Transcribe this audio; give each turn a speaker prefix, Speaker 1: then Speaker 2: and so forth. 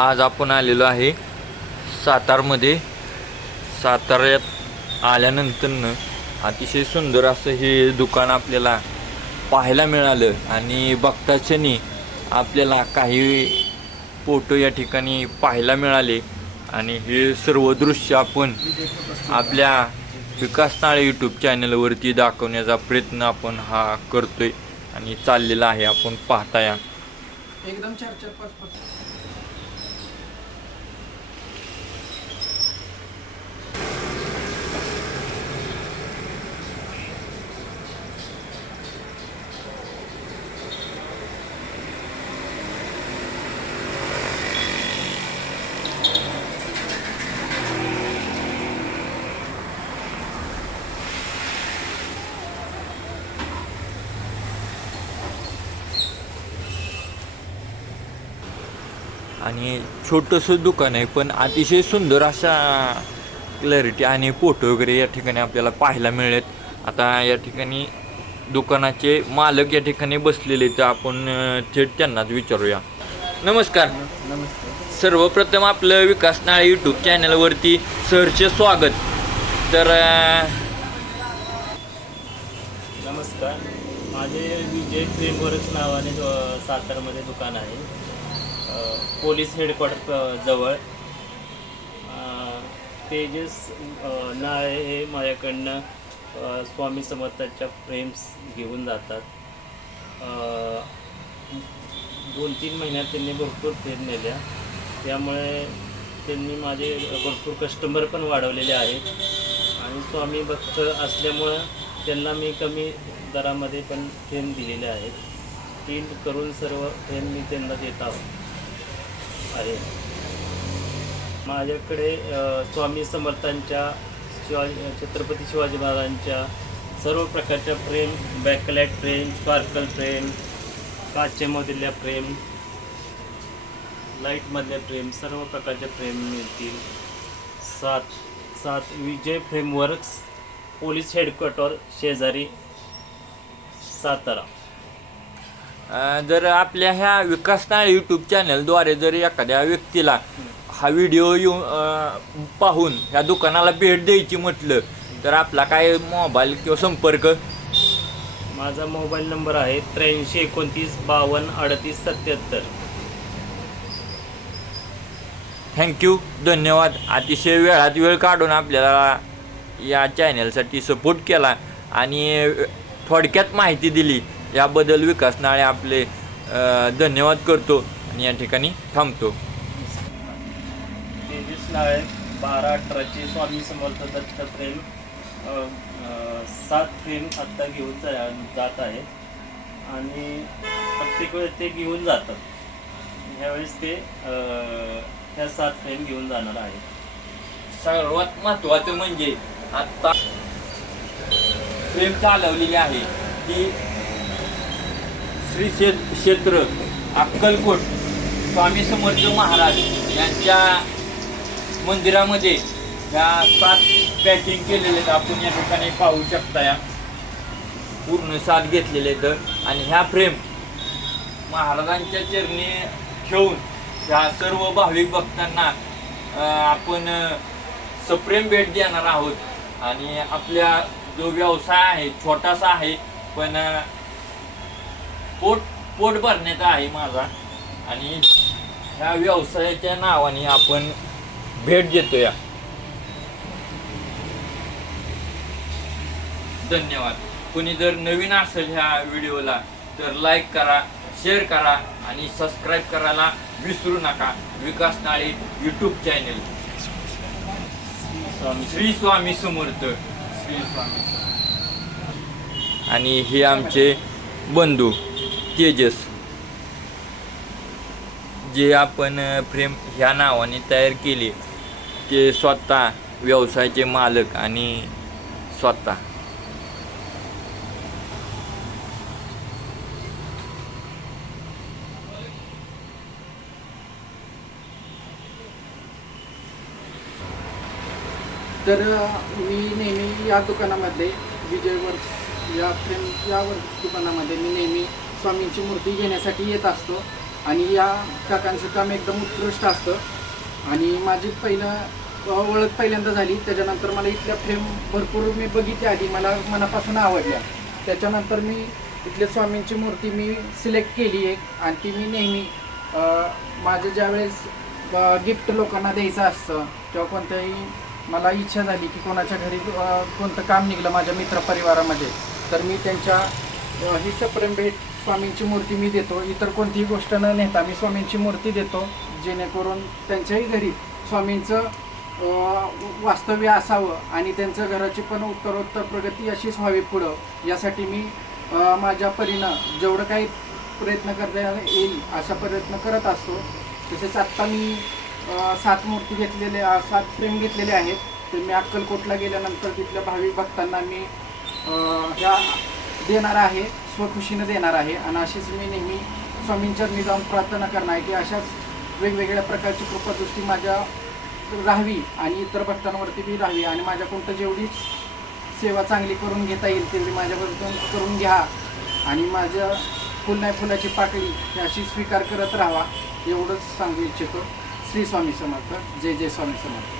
Speaker 1: आज आपण आलेलो आहे सातारमध्ये. साताऱ्यात आल्यानंतरनं अतिशय सुंदर असं हे दुकान आपल्याला पाहायला मिळालं आणि बघताच आपल्याला काही फोटो या ठिकाणी पाहायला मिळाले. आणि हे सर्व दृश्य आपण आपल्या विकासनाळे यूट्यूब चॅनलवरती दाखवण्याचा प्रयत्न आपण हा करतोय आणि चाललेला आहे आपण पाहताया.
Speaker 2: एकदम चार चार पाच पाच
Speaker 1: आणि छोटंसं दुकान आहे पण अतिशय सुंदर अशा क्लॅरिटी आणि फोटो वगैरे या ठिकाणी आपल्याला पाहायला मिळेल. आता या ठिकाणी दुकानाचे मालक या ठिकाणी बसलेले तर आपण थेट त्यांनाच विचारूया. नमस्कार.
Speaker 2: नमस्ते
Speaker 1: सर्वप्रथम आपलं विकास नाळे यूट्यूब चॅनलवरती सहर्ष स्वागत. तर
Speaker 3: नमस्कार. माझे विजय फ्रेमवर्क्स नावाने सातारमध्ये दुकान आहे. पोलीस हेडक्वार्टर जवळ. तेजस नाळे हे माझ्याकडनं स्वामी समर्थाच्या फ्रेम्स घेऊन जातात. दोन तीन महिन्यात त्यांनी भरपूर फ्रेम नेल्या. त्यामुळे त्यांनी माझे भरपूर कस्टमर पण वाढवलेले आहेत. आणि स्वामी भक्त असल्यामुळं त्यांना मी कमी दरामध्ये पण फ्रेम दिलेले आहेत. तीन करून सर्व फ्रेम मी त्यांना देत आहोत. आहे माझ्याकडे स्वामी समर्थांच्या शिवाजी छत्रपती शिवाजी महाराजांच्या सर्व प्रकारच्या frame backlight frame sparkle frame काचेमधल्या frame लाईटमधल्या फ्रेम सर्व प्रकारच्या फ्रेम मिळतील. सात सात विजय फ्रेमवर्क्स पोलीस हेडक्वार्टर शेजारी सातारा.
Speaker 1: जर आपल्या ह्या विकास नाळे यूट्यूब चॅनलद्वारे जर एखाद्या व्यक्तीला हा व्हिडिओ येऊन अं, पाहून ह्या दुकानाला भेट द्यायची म्हटलं तर आपला काय मोबाईल किंवा संपर्क?
Speaker 3: माझा मोबाईल नंबर आहे त्र्याऐंशी एकोणतीस बावन्न अडतीस सत्याहत्तर.
Speaker 1: थँक्यू धन्यवाद. अतिशय वेळात वेळ काढून आपल्याला या चॅनलसाठी सपोर्ट केला आणि थोडक्यात माहिती दिली. याबद्दल विकास नाळे आपले धन्यवाद करतो आणि या ठिकाणी थांबतो.
Speaker 3: तेवीस नाळे बारा अठराचे स्वामी समर्थ दत्त अ, सात फ्रेम आत्ता घेऊन जा जात आहे. आणि प्रत्येक वेळेस ते घेऊन जातात ह्यावेळेस ते ह्या सात फ्रेम घेऊन जाणार आहे.
Speaker 1: सर्वात महत्वाचं म्हणजे आता प्रेम चालवलेली आहे. ती श्री शेत क्षेत्र अक्कलकोट स्वामी समर्थ महाराज यांच्या मंदिरामध्ये ह्या सात पॅकिंग केलेले आहेत. आपण या ठिकाणी पाहू शकता या. पूर्ण साथ घेतलेले तर आणि ह्या फ्रेम महाराजांच्या चरणी ठेवून ह्या सर्व भाविक भक्तांना आपण सप्रेम भेट देणार आहोत. आणि आपल्या जो व्यवसाय आहे छोटासा आहे पण पोट पोट भरण्याचा आहे माझा. आणि ह्या व्यवसायाच्या नावाने आपण भेट देतो या धन्यवाद. कोणी जर नवीन असेल ह्या व्हिडिओला तर लाईक करा शेअर करा आणि सबस्क्राईब करायला विसरू नका. Vikas Nale YouTube channel Shri Swami Samarth. Shri Swami आणि हे आमचे बंधू. तेजस. जे आपण फ्रेम ह्या नावाने तयार केले ते स्वतः व्यवसायाचे मालक आणि स्वतः.
Speaker 2: तर मी नेहमी या दुकानामध्ये विजय वर्क या फ्रेम या वर्क दुकानामध्ये मी नेहमी स्वामींची मूर्ती घेण्यासाठी येत असतो आणि या काकांचं काम एकदम उत्कृष्ट असतं. आणि माझी पहिलं ओळख पहिल्यांदा झाली त्याच्यानंतर मला इथल्या फ्रेम भरपूर मी बघितल्या आधी मला मनापासून आवडल्या. त्याच्यानंतर मी इथल्या स्वामींची मूर्ती मी सिलेक्ट केली एक आणि ती मी नेहमी माझं ज्यावेळेस गिफ्ट लोकांना द्यायचं असतं किंवा कोणत्याही मला इच्छा झाली की कोणाच्या घरी कोणतं काम निघलं माझ्या मित्रपरिवारामध्ये तर मी त्यांच्या ही सप्रेम भेट स्वामींची मूर्ती मी देतो. इतर कोणतीही गोष्ट न नेता मी स्वामींची मूर्ती देतो जेणेकरून त्यांच्याही घरी स्वामींचं वास्तव्य असावं आणि त्यांचं घराची पण उत्तरोत्तर प्रगती अशीच व्हावी पुढं. यासाठी मी माझ्या परीनं जेवढं काही प्रयत्न करता येईल असा प्रयत्न करत असतो. तसेच आत्ता मी सात मूर्ती घेतलेले सात फ्रेम घेतलेले आहेत. ते मी अक्कलकोटला गेल्यानंतर तिथल्या भाविक भक्तांना मी ह्या देणार आहे स्वखुशीनं देणार आहे. आणि अशीच मी नेहमी स्वामींचरणी जाऊन प्रार्थना करणार आहे की अशाच वेगवेगळ्या प्रकारची कृपादृष्टी माझ्या राहावी आणि इतर भक्तांवरती बी राहावी. आणि माझ्याकडून जेवढी सेवा चांगली करून घेता येईल तेवढी माझ्याकडून करून घ्या. आणि माझ्या फुल नाही फुलाची पाकळी अशी स्वीकार करत राहावा एवढंच सांगू इच्छितो. श्री स्वामी समर्थ. जय जय स्वामी समर्थ.